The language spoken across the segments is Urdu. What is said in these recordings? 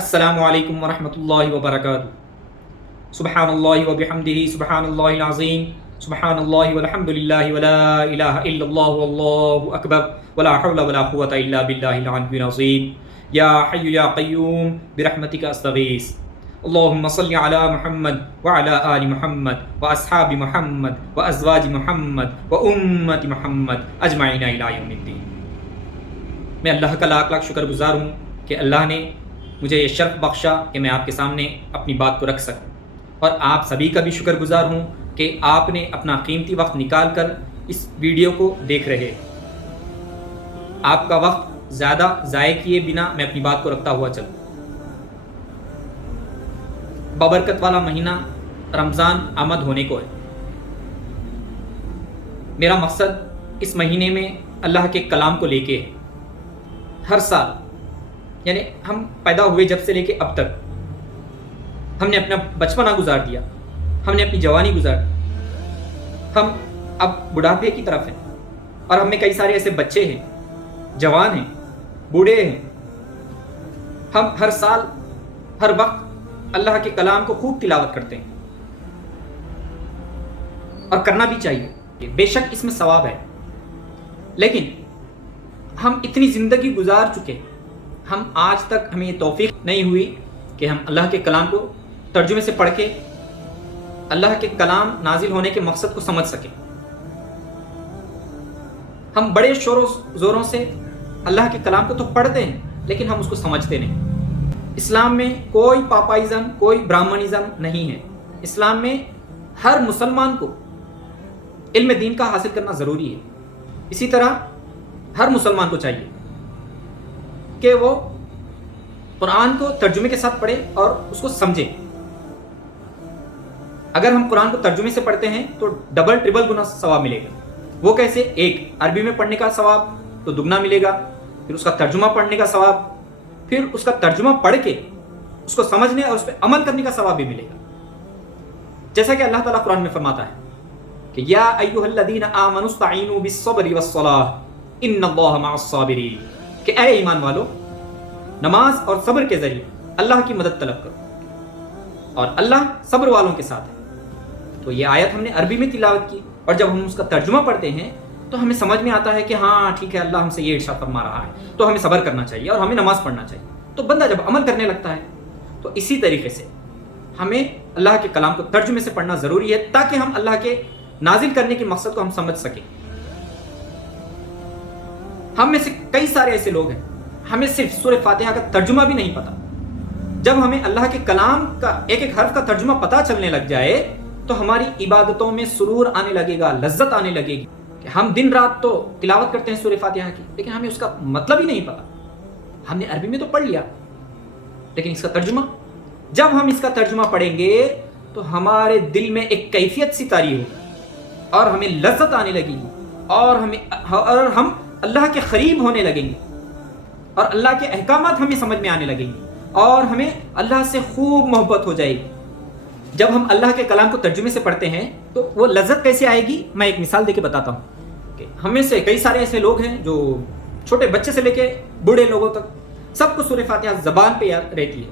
السلام علیکم ورحمۃ اللہ وبرکاتہ۔ سبحان اللہ و بحمدہ، سبحان اللہ العظیم، سبحان اللہ والحمد للہ ولا الہ الا اللہ واللہ اکبر ولا حول ولا قوة الا باللہ العلی العظیم۔ یا حی یا قیوم برحمتک استغیث۔ اللہم صلی علی محمد وعلی آل محمد واصحاب محمد وازواج محمد وامت محمد اجمعین الی یوم الدین۔ میں اللہ کا لاکھ لاکھ شکر گزار ہوں کہ اللہ نے مجھے یہ شرف بخشا کہ میں آپ کے سامنے اپنی بات کو رکھ سکوں، اور آپ سبھی کا بھی شکر گزار ہوں کہ آپ نے اپنا قیمتی وقت نکال کر اس ویڈیو کو دیکھ رہے۔ آپ کا وقت زیادہ ضائع کیے بنا میں اپنی بات کو رکھتا ہوا چلوں۔ بابرکت والا مہینہ رمضان آمد ہونے کو ہے۔ میرا مقصد اس مہینے میں اللہ کے کلام کو لے کے ہے۔ ہر سال، یعنی ہم پیدا ہوئے جب سے لے کے اب تک، ہم نے اپنا بچپنا گزار دیا، ہم نے اپنی جوانی گزار دی، ہم اب بڑھاپے کی طرف ہیں، اور ہم میں کئی سارے ایسے بچے ہیں، جوان ہیں، بوڑھے ہیں۔ ہم ہر سال ہر وقت اللہ کے کلام کو خوب تلاوت کرتے ہیں، اور کرنا بھی چاہیے، بے شک اس میں ثواب ہے۔ لیکن ہم اتنی زندگی گزار چکے، ہم آج تک ہمیں یہ توفیق نہیں ہوئی کہ ہم اللہ کے کلام کو ترجمے سے پڑھ کے اللہ کے کلام نازل ہونے کے مقصد کو سمجھ سکیں۔ ہم بڑے شور و زوروں سے اللہ کے کلام کو تو پڑھتے ہیں، لیکن ہم اس کو سمجھتے نہیں۔ اسلام میں کوئی پاپائزم، کوئی برہمنزم نہیں ہے۔ اسلام میں ہر مسلمان کو علم دین کا حاصل کرنا ضروری ہے۔ اسی طرح ہر مسلمان کو چاہیے کہ وہ قرآن کو ترجمے کے ساتھ پڑھے اور اس کو سمجھے۔ اگر ہم قرآن کو ترجمے سے پڑھتے ہیں تو ڈبل ٹربل گنا ثواب ملے گا۔ وہ کیسے؟ ایک عربی میں پڑھنے کا ثواب تو دگنا ملے گا، پھر اس کا ترجمہ پڑھنے کا ثواب، پھر اس کا ترجمہ پڑھ کے اس کو سمجھنے اور اس پہ عمل کرنے کا ثواب بھی ملے گا۔ جیسا کہ اللہ تعالیٰ قرآن میں فرماتا ہے کہ یا ایھا الذین آمنوا استعینوا بالصبر والصلاۃ ان اللہ مع الصابرین، کہ اے ایمان والو، نماز اور صبر کے ذریعے اللہ کی مدد طلب کرو، اور اللہ صبر والوں کے ساتھ ہے۔ تو یہ آیت ہم نے عربی میں تلاوت کی، اور جب ہم اس کا ترجمہ پڑھتے ہیں تو ہمیں سمجھ میں آتا ہے کہ ہاں ٹھیک ہے، اللہ ہم سے یہ ارشاد فرما رہا ہے، تو ہمیں صبر کرنا چاہیے اور ہمیں نماز پڑھنا چاہیے۔ تو بندہ جب عمل کرنے لگتا ہے تو اسی طریقے سے ہمیں اللہ کے کلام کو ترجمے سے پڑھنا ضروری ہے، تاکہ ہم اللہ کے نازل کرنے کے مقصد کو ہم سمجھ سکیں۔ ہم میں سے کئی سارے ایسے لوگ ہیں، ہمیں صرف سورہ فاتحہ کا ترجمہ بھی نہیں پتا۔ جب ہمیں اللہ کے کلام کا ایک ایک حرف کا ترجمہ پتہ چلنے لگ جائے تو ہماری عبادتوں میں سرور آنے لگے گا، لذت آنے لگے گی۔ کہ ہم دن رات تو تلاوت کرتے ہیں سورہ فاتحہ کی، لیکن ہمیں اس کا مطلب ہی نہیں پتا۔ ہم نے عربی میں تو پڑھ لیا، لیکن اس کا ترجمہ، جب ہم اس کا ترجمہ پڑھیں گے تو ہمارے دل میں ایک کیفیت سی طاری ہوگی، اور ہمیں لذت آنے لگے گی، اور ہم اللہ کے قریب ہونے لگیں گے، اور اللہ کے احکامات ہمیں سمجھ میں آنے لگیں گے، اور ہمیں اللہ سے خوب محبت ہو جائے گی۔ جب ہم اللہ کے کلام کو ترجمے سے پڑھتے ہیں تو وہ لذت کیسے آئے گی؟ میں ایک مثال دے کے بتاتا ہوں کہ ہم میں سے کئی سارے ایسے لوگ ہیں جو چھوٹے بچے سے لے کے بوڑھے لوگوں تک سب کو سورہ فاتحہ زبان پہ یاد رہتی ہے،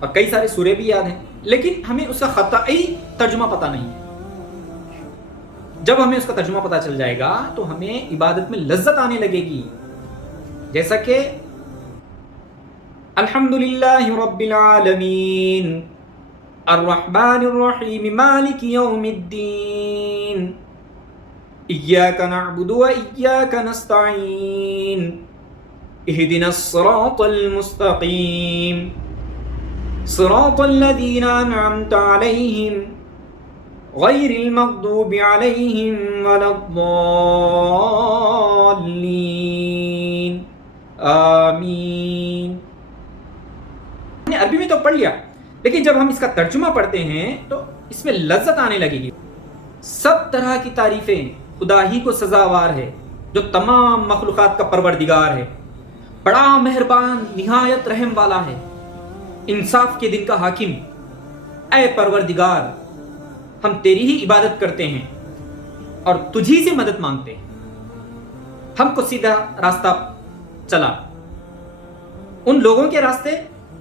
اور کئی سارے سورے بھی یاد ہیں، لیکن ہمیں اس کا قطعی ترجمہ پتہ نہیں ہے۔ جب ہمیں اس کا ترجمہ پتہ چل جائے گا تو ہمیں عبادت میں لذت آنے لگے گی، جیسا کہ الحمدللہ رب العالمین الرحمن الرحیم مالک یوم الدین ایاک نعبد و ایاک نستعین اہدنا الصراط المستقیم صراط الذین انعمت علیہم غیر المغضوب علیہم ولا الضالین آمین۔ ہم نے عربی میں تو پڑھ لیا، لیکن جب ہم اس کا ترجمہ پڑھتے ہیں تو اس میں لذت آنے لگے گی۔ سب طرح کی تعریفیں خدا ہی کو سزاوار ہے، جو تمام مخلوقات کا پروردگار ہے، بڑا مہربان، نہایت رحم والا ہے، انصاف کے دن کا حاکم۔ اے پروردگار، ہم تیری ہی عبادت کرتے ہیں اور تجھی سے مدد مانگتے ہیں، ہم کو سیدھا راستہ چلا۔ ان لوگوں کے راستے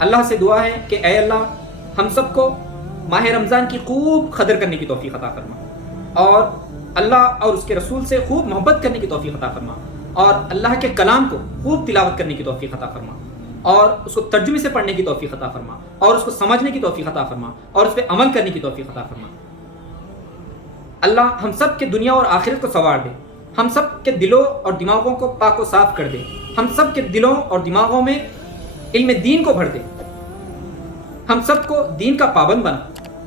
اللہ سے دعا ہے کہ اے اللہ ہم سب کو ماہ رمضان کی خوب قدر کرنے کی توفیق عطا فرما، اور اللہ اور اس کے رسول سے خوب محبت کرنے کی توفیق عطا فرما، اور اللہ کے کلام کو خوب تلاوت کرنے کی توفیق عطا فرما، اور اس کو ترجمے سے پڑھنے کی توفیق عطا فرما، اور اس کو سمجھنے کی توفیق عطا فرما، اور اس پہ عمل کرنے کی توفیق عطا فرما۔ اللہ ہم سب کے دنیا اور آخرت کو سنوار دے، ہم سب کے دلوں اور دماغوں کو پاک و صاف کر دے، ہم سب کے دلوں اور دماغوں میں علم دین کو بھر دے، ہم سب کو دین کا پابند بنا،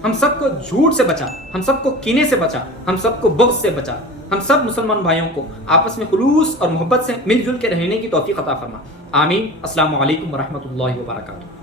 ہم سب کو جھوٹ سے بچا، ہم سب کو کینے سے بچا، ہم سب کو بغض سے بچا، ہم سب مسلمان بھائیوں کو آپس میں خلوص اور محبت سے مل جل کے رہنے کی توفیق عطا فرما۔ آمین۔ السلام علیکم ورحمۃ اللہ وبرکاتہ۔